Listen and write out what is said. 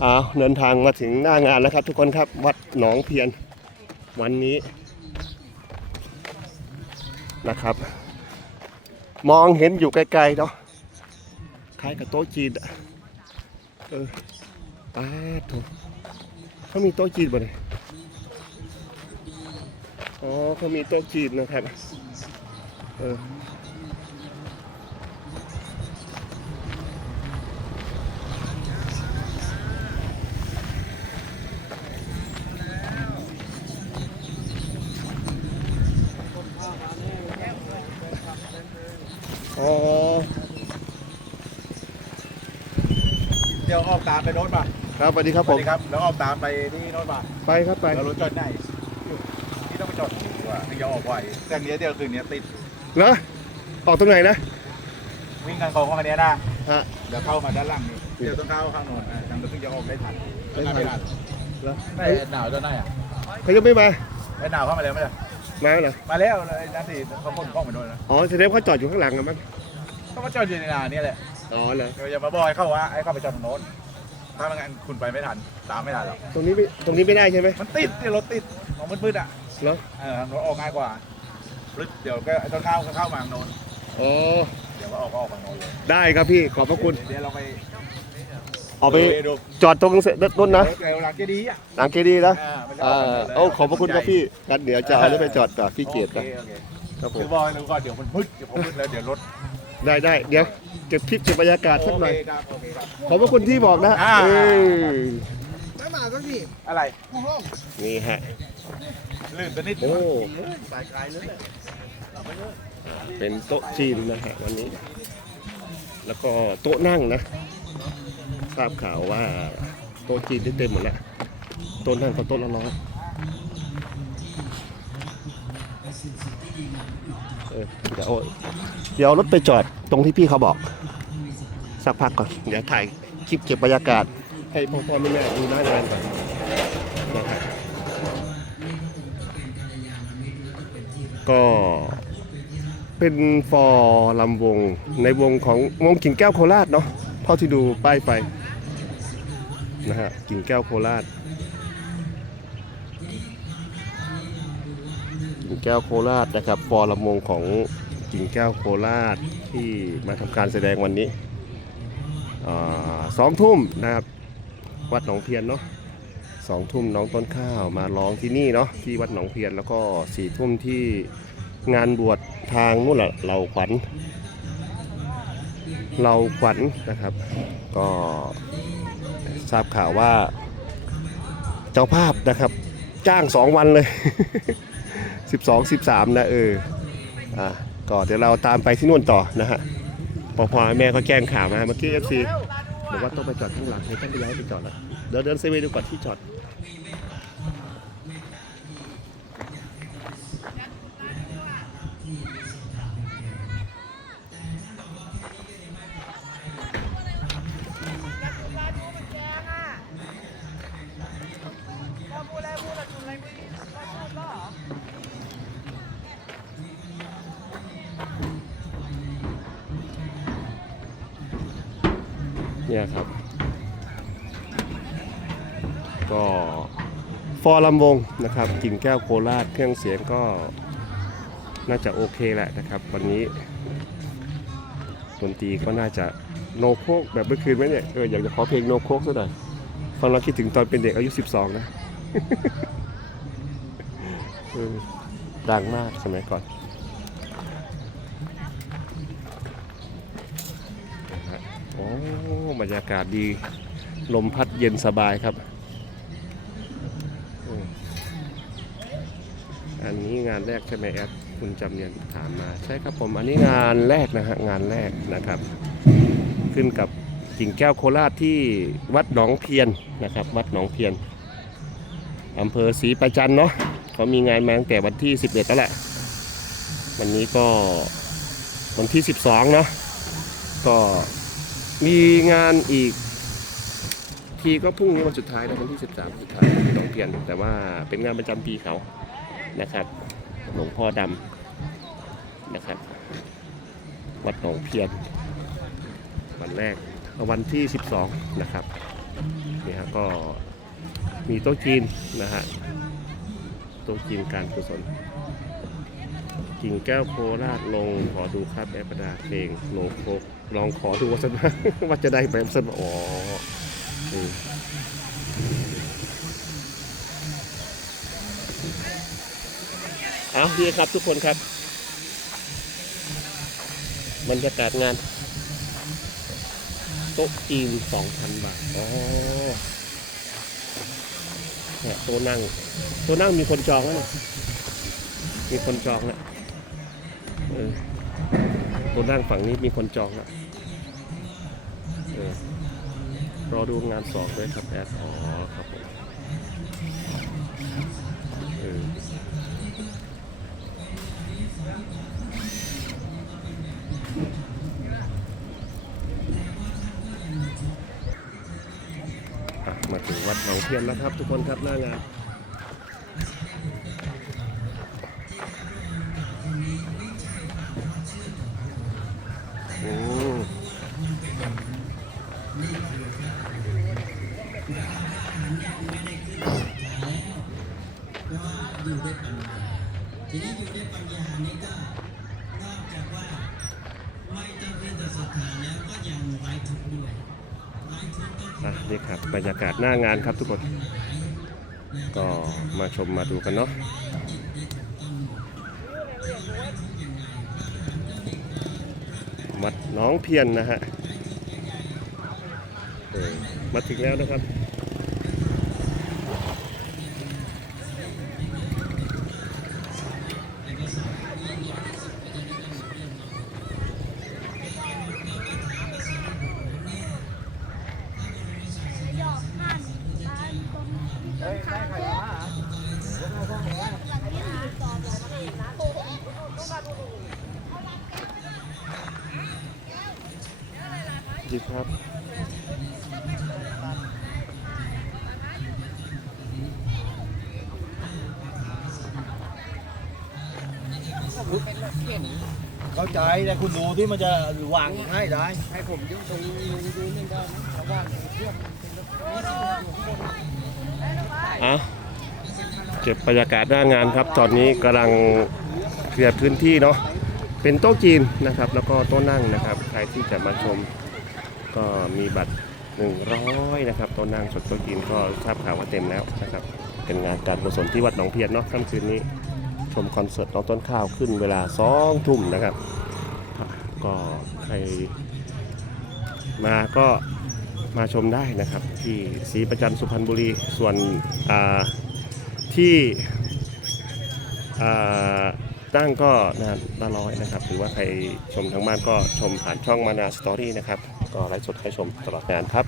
เอาเดินทางมาถึงหน้างานแล้วครับ ทุกคนครับวัดหนองเพียนวันนี้นะครับ มองเห็นอยู่ไกลๆเนาะคล้ายกับโต๊ะจีนเออป้าดโถเขามีโต๊ะจีนบ่เนี่ยอ๋อเขามีโต๊ะจีนนะครับเออ เดี๋ยวออกตามไปโน้นป่ะครับสวัสดีครับสผวัสม ดีครับ แล้วออกตามไปที่โน้นป่ะไปครับไปเรารถจอดไหนที่ต้องไปจอดว่าถึงจะออกไหวแต่เนี้ยเดี๋ยวคืนนี้ติดเหรอออกตรงไหนนะ วิ่งทางตรงเข้ามาเนี้ยนะฮะ เดี๋ยวเข้ามาด้านหล่างนี่เดี๋ยวต้องเข้าข้างโน้นอะทางรถถึงจะออกได้ทันไม่ทันไม่ทันเหรอได้หนาวจนได้อะเขายังไม่มาได้หนาวเข้ามาแล้วไหมล่ะมาแล้วเหรอ มาแล้วเลยนะสิเขาพ่นกล้องไปด้วยนะอ๋อแสดงว่าเขาจอดอยู่ข้างหลังกันมั้ง ก็มาจอดอยู่ในนาเนี่ยแหละอ๋อเหรอเดี๋ยวอย่ามาบอกให้เข้าว่าให้เข้าไปจอดตรงโน้น ถ้าไม่งั้นคุณไปไม่ทัน ตามไม่ทันหรอก ตรงนี้ไม่ตรงนี้ไม่ได้ใช่ไหมมันติดที่รถติดของมืดๆอะเหรอเออทางรถออกง่ายกว่าปึ๊ดเดี๋ยวก็ไอ้ต้นข้าวก็เข้ามาทางโน้นอ๋อเดี๋ยวก็ออกก็ออกทางโน้นเลยได้ครับพี่ขอบพระคุณเดี๋ยวเราไปออกไปดูจอดตรงเสรถนะเร็วหลังเจดีย์อะหลังเกดีนะอ่ามันจะอ่ากทงโอ้ขอบพระคุณครับพี่กันเดี๋ยวจะเอารถไปจอดกับพี่เกียรติโอนะเคโอเคครับผคืมอบอกให้รู้ก่อนเดี๋ยวมันมืดเดี๋ยวพอมืดแล้วเดี๋ยวรถ ได้ได้เดี๋ยวเก็บคลิปเก็บบรรยากาศสักหน่อยโเคครับโอเคครับ ขอบพระคุณที่บอกนะอ่า เอออะไรนี่ฮะ ลื่นไปนิดโอ้ สายไกลเลยเป็นโต๊ะจีนนะฮะวันนี้ แล้วก็โต๊ะนั่งนะ ทราบข่าวว่าโต๊ะจีนได้เต็มหมดแล้วโต๊ะนั่งก็โต๊ะละร้อย เออเดี๋ยวเดี๋ยวรถไปจอดตรงที่พี่เขาบอก สักพักก่อน เดี๋ยวถ่ายคลิปเก็บบรรยากาศ ให้พ่อพ่อแม่ดูหน้างานก่อนนะครับก็เป็นฟอร์ลำวงในวงของวงกิ่งแก้วโคราชเนาะเท่าที่ดูป้ายไฟนะฮะกิ่งแก้วโคราช กิ่งแก้วโคราชนะครับฟอร์ลำวงของกิ่งแก้วโคราชที่มาทำการแสดงวันนี้สองทุ่มนะครับวัดหนองเพียนเนาะสองทุ่มน้องต้นข้าวมาร้องที่นี่เนาะที่วัดหนองเพียนแล้วก็สี่ทุ่มที่งานบวชทางนู่นแหละเราขวัญเราขวัญนะครับ ก็ทราบข่าวว่าเจ้าภาพนะครับ จ้างสองวันเลย 12 13 นะเอออะก็เดี๋ยวเราตามไปที่นู่นต่อนะฮะพอพอแม่ก็แจ้งข่าวมาเมื่อกี้ FC บอกว่าต้องไปจอดข้างหลังให้ต้องไปย้ายไปจอดแล้วเดี๋ยวเดินเซเว่นดูก่อนที่จอด เนี่ยครับ ก็ฟอร์ลำวงนะครับกิ่งแก้วโคราชเครื่องเสียงก็น่าจะโอเคแหละนะครับ วันนี้ดนตรีก็น่าจะโนโคกแบบเมื่อคืนไหมเนี่ยเอออยากจะขอเพลงโนโคกซะหน่อยฟังเราคิดถึงตอนเป็นเด็กอายุ 12 นะดังมากสมัยก่อน โอ้บรรยากาศดี ลมพัดเย็นสบายครับ อันนี้งานแรกใช่ไหมแอดคุณจำเนียนถามมาใช่ครับผมอันนี้งานแรกนะฮะงานแรกนะครับ ขึ้นกับกิ่งแก้วโคราชที่วัดหนองเพียนนะครับ วัดหนองเพียนอำเภอศรีประจันเนาะเขามีงานมาตั้งแต่วันที่ 11แล้วแหละ วันนี้ก็วันที่ 12 เนาะก็ มีงานอีก ทีก็พรุ่งนี้วันสุดท้ายนะวันที่ 13 สุดท้ายที่หนองเพียน แต่ว่าเป็นงานประจำปีเขานะครับหลวงพ่อดำนะครับ วัดหนองเพียน วันแรกวันที่ 12 นะครับนี่ฮะก็มีโต๊ะจีนนะฮะโต๊ะจีนการกุศล กิ่งแก้วโคราชลงขอดูครับแอปประดาเพลงโนโคกลองขอดูว่าสักว่าจะได้ไปสักอ๋อเอาดีครับทุกคนครับบรรยากาศงานโต๊ะจีน2,000บาทอ๋อเนี่ยโต๊ะนั่งโต๊ะนั่งมีคนจองแล้วนะมีคนจองแล้ว เออต๊ะนั่งฝั่งนี้มีคนจองแล้วเออรอดูงานสองด้วยครับแอดอ๋อครับผมเออมาถึงวัดหนองเทียนแล้วครับ ทุกคนครับหน้างาน อะนี่ครับบรรยากาศหน้างานครับทุกคน ก็มาชมมาดูกันเนาะวัดน้องเพียนนะฮะมาถึงแล้วนะครับ ดอกห่านบ้านตรงต้นขาโคกหลังที่หาต่อบอกมาเองนะโอ้โห ดีครับเข้าใจแต่คุณดูที่มันจะวางให้ได้ให้ผมยุ่งตรงนี้ดูนี่ได้ชาวบ้านเพื่อนอะเก็บบรรยากาศหน้างานครับ ตอนนี้กำลังเคลียร์พื้นที่เนาะเป็นโต๊ะจีนนะครับ แล้วก็โต๊ะนั่งนะครับ ใครที่จะมาชม ก็มีบัตร 100 นะครับโต๊ะนั่งส่วนโต๊ะจีนก็ทราบข่าวว่าเต็มแล้วนะครับเป็นงานการกุศลที่วัดหนองเพียนเนาะค่ำคืนนี้ชมคอนเสิร์ตน้องต้นข้าวขึ้นเวลาสองทุ่มนะครับ ก็ใครมาก็มาชมได้นะครับ ที่ศรีประจันสุพรรณบุรีส่วนที่ตั้งก็นะละร้อยนะครับ หรือว่าใครชมทางบ้านก็ชมผ่านช่องมานาสตอรี่นะครับ ก็ไลฟ์สดให้ชมตลอดงานครับ